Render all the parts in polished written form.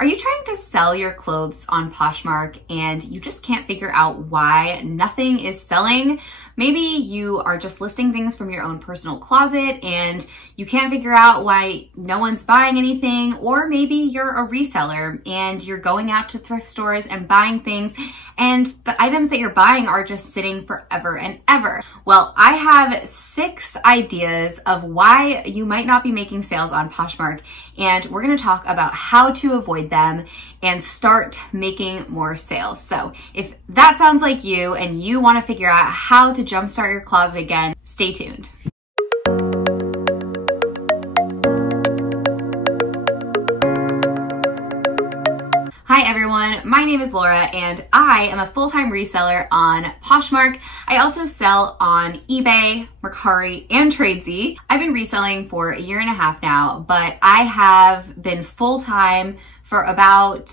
Are you trying to sell your clothes on Poshmark and you just can't figure out why nothing is selling? Maybe you are just listing things from your own personal closet and you can't figure out why no one's buying anything, or maybe you're a reseller and you're going out to thrift stores and buying things and the items that you're buying are just sitting forever and ever. Well, I have 6 ideas of why you might not be making sales on Poshmark, and we're gonna talk about how to avoid them and start making more sales. So if that sounds like you and you wanna figure out how to jumpstart your closet again, stay tuned. Hi everyone, my name is Laura and I am a full-time reseller on Poshmark. I also sell on eBay, Mercari, and Tradesy. I've been reselling for 1.5 years now, but I have been full-time for about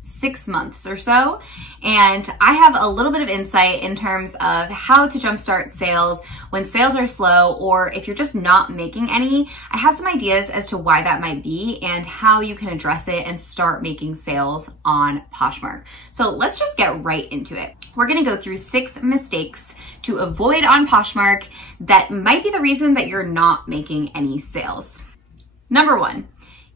6 months or so. And I have a little bit of insight in terms of how to jumpstart sales when sales are slow, or if you're just not making any. I have some ideas as to why that might be and how you can address it and start making sales on Poshmark. So let's just get right into it. We're gonna go through 6 mistakes to avoid on Poshmark that might be the reason that you're not making any sales. Number 1.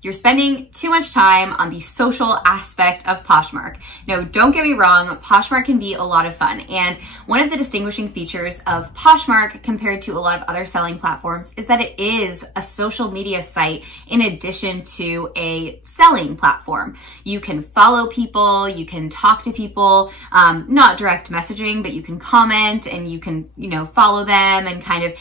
You're spending too much time on the social aspect of Poshmark. Now, don't get me wrong, Poshmark can be a lot of fun. And one of the distinguishing features of Poshmark compared to a lot of other selling platforms is that it is a social media site in addition to a selling platform. You can follow people, you can talk to people, not direct messaging, but you can comment and you can, follow them and kind of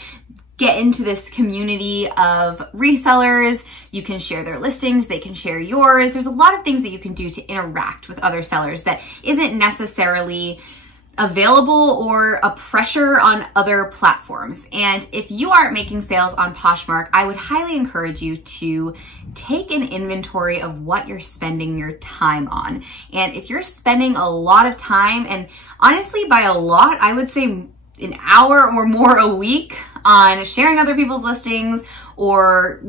get into this community of resellers. You can share their listings, they can share yours. There's a lot of things that you can do to interact with other sellers that isn't necessarily available or a pressure on other platforms. And if you aren't making sales on Poshmark, I would highly encourage you to take an inventory of what you're spending your time on. And if you're spending a lot of time, and honestly by a lot, I would say an hour or more a week on sharing other people's listings, or,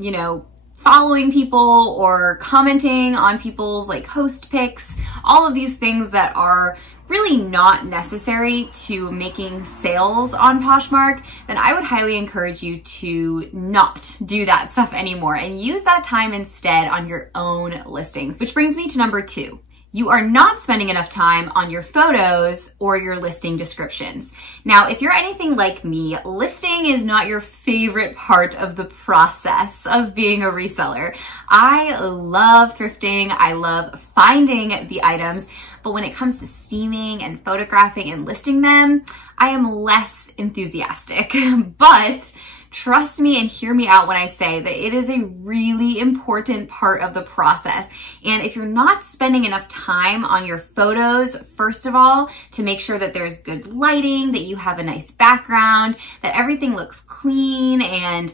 following people or commenting on people's host pics, all of these things that are really not necessary to making sales on Poshmark, then I would highly encourage you to not do that stuff anymore and use that time instead on your own listings. Which brings me to number 2. You are not spending enough time on your photos or your listing descriptions. Now, if you're anything like me, listing is not your favorite part of the process of being a reseller. I love thrifting, I love finding the items, but when it comes to steaming and photographing and listing them, I am less enthusiastic. But trust me and hear me out when I say that it is a really important part of the process. And if you're not spending enough time on your photos, first of all, to make sure that there's good lighting, that you have a nice background, that everything looks clean, and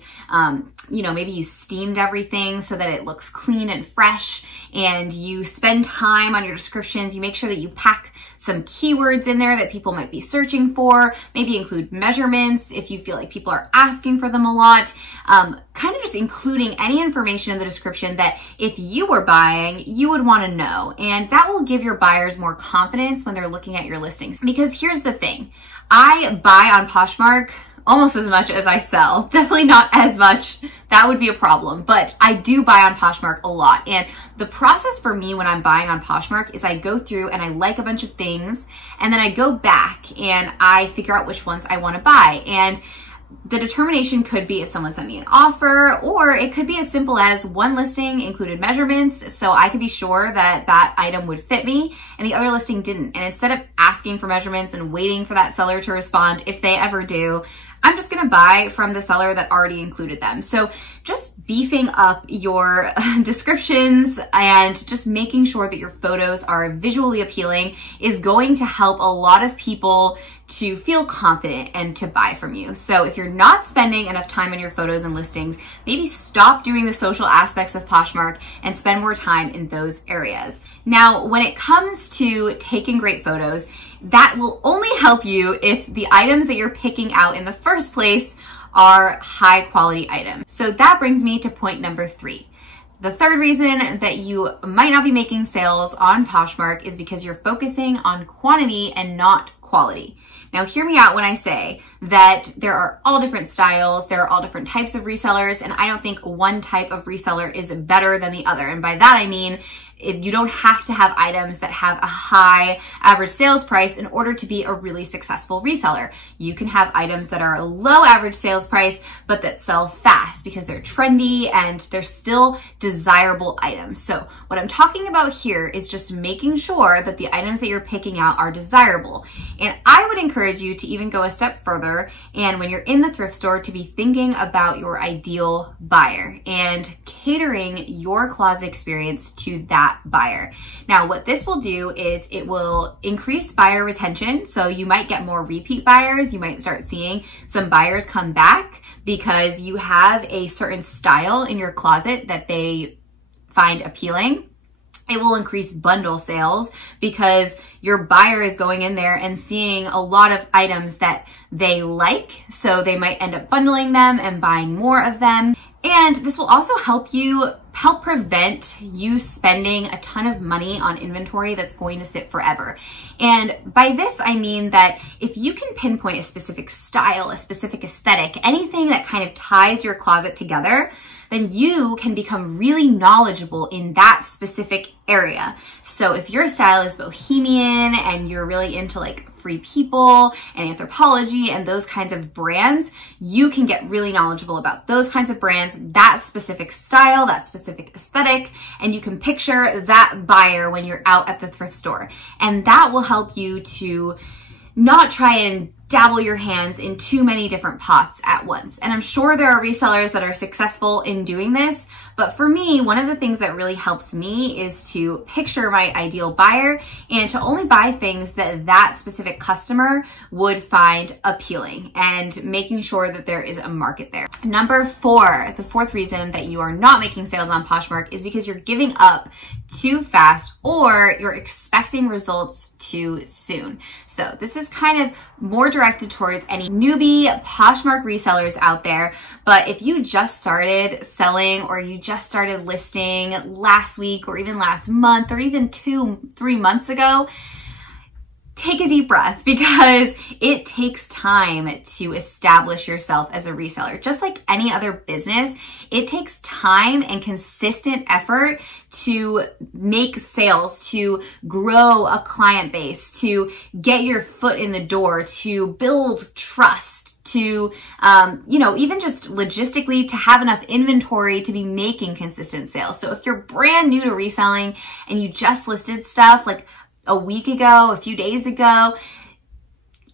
maybe you steamed everything so that it looks clean and fresh, and you spend time on your descriptions, you make sure that you pack some keywords in there that people might be searching for, maybe include measurements if you feel like people are asking for them a lot, kind of just including any information in the description that if you were buying, you would want to know. And that will give your buyers more confidence when they're looking at your listings. Because here's the thing, I buy on Poshmark almost as much as I sell. Definitely not as much. That would be a problem. But I do buy on Poshmark a lot. And the process for me when I'm buying on Poshmark is I go through and I like a bunch of things, and then I go back and I figure out which ones I want to buy. And the determination could be if someone sent me an offer, or it could be as simple as one listing included measurements, so I could be sure that that item would fit me, and the other listing didn't. And instead of asking for measurements and waiting for that seller to respond, if they ever do, I'm just gonna buy from the seller that already included them. So just beefing up your descriptions and just making sure that your photos are visually appealing is going to help a lot of people to feel confident and to buy from you. So if you're not spending enough time on your photos and listings, maybe stop doing the social aspects of Poshmark and spend more time in those areas. Now, when it comes to taking great photos, that will only help you if the items that you're picking out in the first place are high quality items. So that brings me to point number 3. The third reason that you might not be making sales on Poshmark is because you're focusing on quantity and not quality. Now, hear me out when I say that there are all different styles, there are all different types of resellers, and I don't think one type of reseller is better than the other. And by that, I mean, you don't have to have items that have a high average sales price in order to be a really successful reseller. You can have items that are a low average sales price, but that sell fast because they're trendy and they're still desirable items. So what I'm talking about here is just making sure that the items that you're picking out are desirable. And I would encourage you to even go a step further, and when you're in the thrift store, to be thinking about your ideal buyer and catering your closet experience to that buyer. Now, what this will do is it will increase buyer retention. So you might get more repeat buyers. You might start seeing some buyers come back because you have a certain style in your closet that they find appealing. It will increase bundle sales because your buyer is going in there and seeing a lot of items that they like. So they might end up bundling them and buying more of them. And this will also help prevent you spending a ton of money on inventory that's going to sit forever. And by this, I mean that if you can pinpoint a specific style, a specific aesthetic, anything that kind of ties your closet together, then you can become really knowledgeable in that specific area. So if your style is bohemian and you're really into like Free People and Anthropology and those kinds of brands, you can get really knowledgeable about those kinds of brands, that specific style, that specific aesthetic, and you can picture that buyer when you're out at the thrift store. And that will help you to not try and dabble your hands in too many different pots at once. And I'm sure there are resellers that are successful in doing this, but for me, one of the things that really helps me is to picture my ideal buyer and to only buy things that that specific customer would find appealing, and making sure that there is a market there. Number 4, the fourth reason that you are not making sales on Poshmark is because you're giving up too fast or you're expecting results too soon. So this is kind of more directed towards any newbie Poshmark resellers out there. But if you just started selling or you just started listing last week or even last month or even 2-3 months ago, take a deep breath, because it takes time to establish yourself as a reseller. Just like any other business, it takes time and consistent effort to make sales, to grow a client base, to get your foot in the door, to build trust, to, even just logistically to have enough inventory to be making consistent sales. So if you're brand new to reselling and you just listed stuff like a week ago, a few days ago,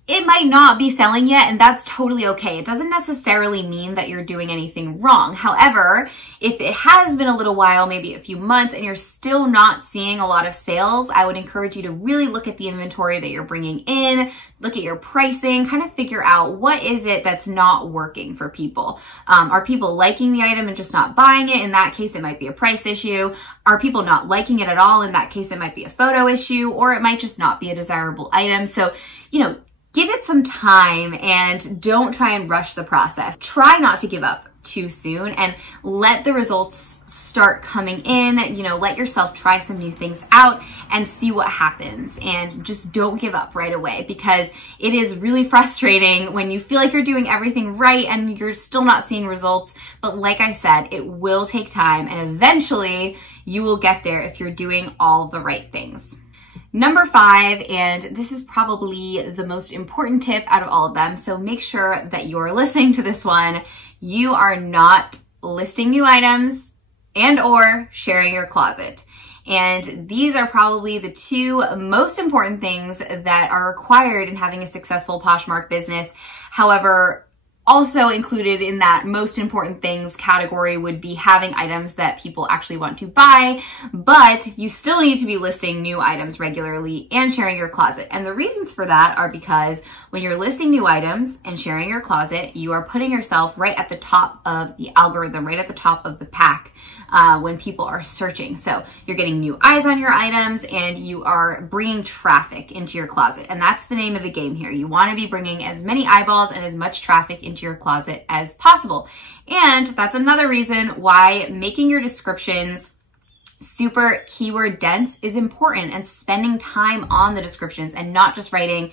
it might not be selling yet, and that's totally okay. It doesn't necessarily mean that you're doing anything wrong. However, if it has been a little while, maybe a few months, and you're still not seeing a lot of sales, I would encourage you to really look at the inventory that you're bringing in, look at your pricing, kind of figure out what is it that's not working for people. Are people liking the item and just not buying it? In that case, it might be a price issue. Are people not liking it at all? In that case, it might be a photo issue, or it might just not be a desirable item. So, give it some time and don't try and rush the process. Try not to give up too soon and let the results start coming in. Let yourself try some new things out and see what happens, and just don't give up right away, because it is really frustrating when you feel like you're doing everything right and you're still not seeing results. But like I said, it will take time, and eventually you will get there if you're doing all the right things. Number 5, and this is probably the most important tip out of all of them, so make sure that you're listening to this one. You are not listing new items and or sharing your closet. And these are probably the 2 most important things that are required in having a successful Poshmark business. However, also included in that most important things category would be having items that people actually want to buy, but you still need to be listing new items regularly and sharing your closet. And the reasons for that are because when you're listing new items and sharing your closet, you are putting yourself right at the top of the algorithm, right at the top of the pack when people are searching. So you're getting new eyes on your items and you are bringing traffic into your closet. And that's the name of the game here. You want to be bringing as many eyeballs and as much traffic into into your closet as possible. And that's another reason why making your descriptions super keyword dense is important, and spending time on the descriptions and not just writing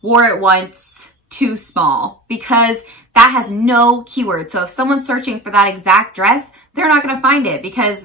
wore it once, too small, because that has no keyword. So if someone's searching for that exact dress, they're not going to find it because,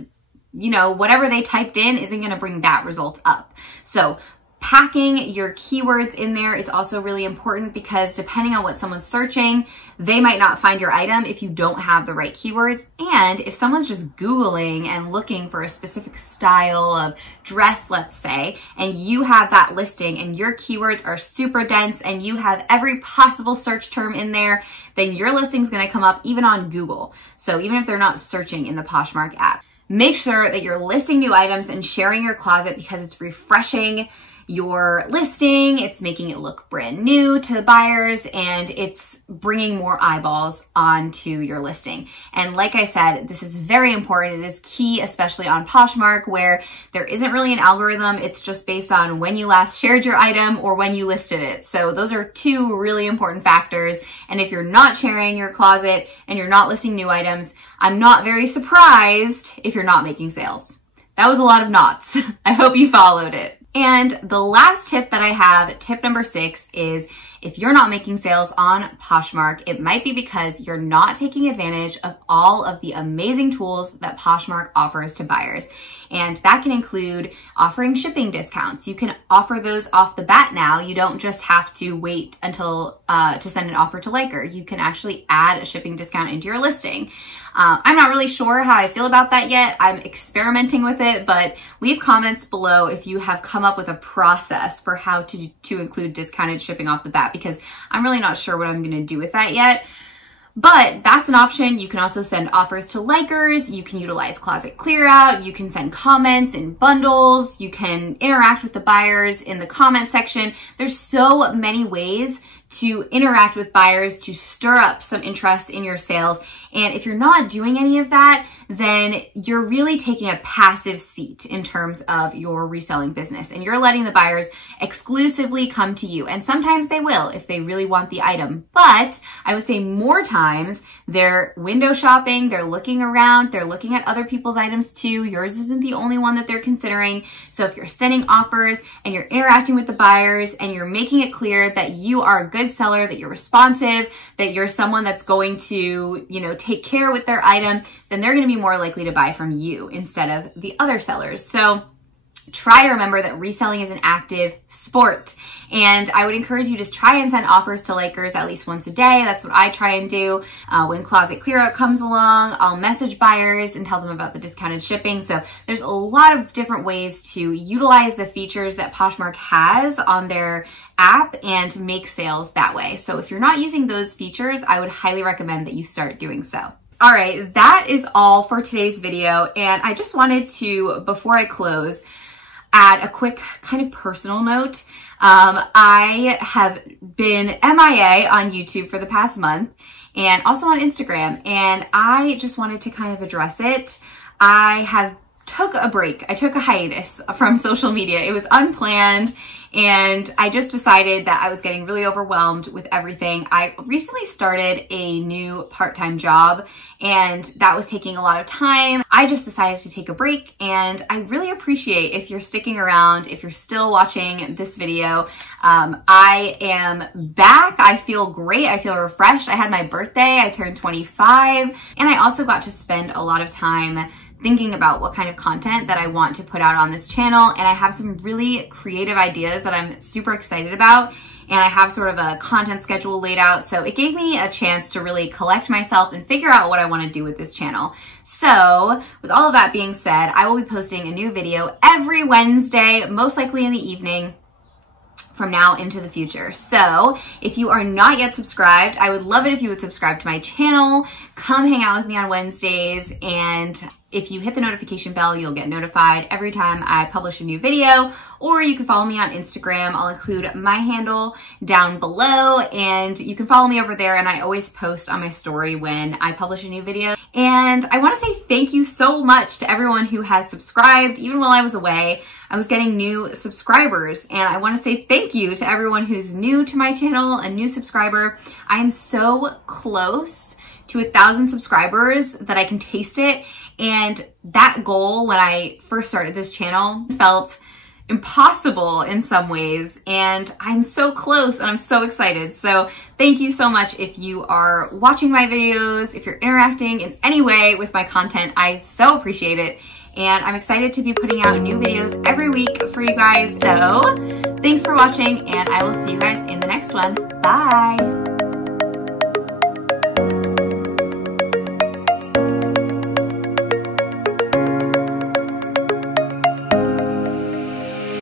you know, whatever they typed in isn't going to bring that result up. So packing your keywords in there is also really important, because depending on what someone's searching, they might not find your item if you don't have the right keywords. And if someone's just Googling and looking for a specific style of dress, let's say, and you have that listing and your keywords are super dense and you have every possible search term in there, then your listing is going to come up even on Google. So even if they're not searching in the Poshmark app, make sure that you're listing new items and sharing your closet, because it's refreshing your listing, it's making it look brand new to buyers, and it's bringing more eyeballs onto your listing. And like I said, this is very important. It is key, especially on Poshmark, where there isn't really an algorithm. It's just based on when you last shared your item or when you listed it. So those are two really important factors. And if you're not sharing your closet and you're not listing new items, I'm not very surprised if you're not making sales. That was a lot of knots. I hope you followed it. And the last tip that I have, tip number 6, is if you're not making sales on Poshmark, it might be because you're not taking advantage of all of the amazing tools that Poshmark offers to buyers. And that can include offering shipping discounts. You can offer those off the bat now. You don't just have to wait until to send an offer to Liker. You can actually add a shipping discount into your listing. I'm not really sure how I feel about that yet. I'm experimenting with it, but leave comments below if you have come up with a process for how to include discounted shipping off the bat, because I'm really not sure what I'm going to do with that yet. But that's an option. You can also send offers to Likers. You can utilize Closet Clear Out. You can send comments in bundles. You can interact with the buyers in the comment section. There's so many ways to interact with buyers to stir up some interest in your sales. And if you're not doing any of that, then you're really taking a passive seat in terms of your reselling business, and you're letting the buyers exclusively come to you. And sometimes they will if they really want the item. But I would say more times they're window shopping, they're looking around, they're looking at other people's items too. Yours isn't the only one that they're considering. So if you're sending offers and you're interacting with the buyers and you're making it clear that you are a good seller, that you're responsive, that you're someone that's going to, you know, take care with their item, then they're going to be more likely to buy from you instead of the other sellers. So try to remember that reselling is an active sport. And I would encourage you to try and send offers to Likers at least once a day. That's what I try and do. When Closet Clear Out comes along, I'll message buyers and tell them about the discounted shipping. So there's a lot of different ways to utilize the features that Poshmark has on their app and make sales that way. So if you're not using those features, I would highly recommend that you start doing so. All right, that is all for today's video. And I just wanted to, before I close, add a quick kind of personal note. I have been MIA on YouTube for the past month and also on Instagram, and I just wanted to kind of address it. I took a break. I took a hiatus from social media. It was unplanned, and I just decided that I was getting really overwhelmed with everything. I recently started a new part-time job, and that was taking a lot of time. I just decided to take a break, and I really appreciate if you're sticking around, if you're still watching this video. I am back. I feel great. I feel refreshed. I had my birthday. I turned 25, and I also got to spend a lot of time thinking about what kind of content that I want to put out on this channel. And I have some really creative ideas that I'm super excited about. And I have sort of a content schedule laid out. So it gave me a chance to really collect myself and figure out what I want to do with this channel. So with all of that being said, I will be posting a new video every Wednesday, most likely in the evening, from now into the future. So if you are not yet subscribed, I would love it if you would subscribe to my channel. Come hang out with me on Wednesdays, and if you hit the notification bell, you'll get notified every time I publish a new video. Or you can follow me on Instagram. I'll include my handle down below, and you can follow me over there, and I always post on my story when I publish a new video. And I want to say thank you so much to everyone who has subscribed, even while I was away. I was getting new subscribers, and I want to say thank you to everyone who's new to my channel, a new subscriber. I am so close to 1,000 subscribers that I can taste it. And that goal when I first started this channel felt impossible in some ways, and I'm so close and I'm so excited. So thank you so much if you are watching my videos, if you're interacting in any way with my content. I so appreciate it, and I'm excited to be putting out new videos every week for you guys. So thanks for watching, and I will see you guys in the next one. Bye!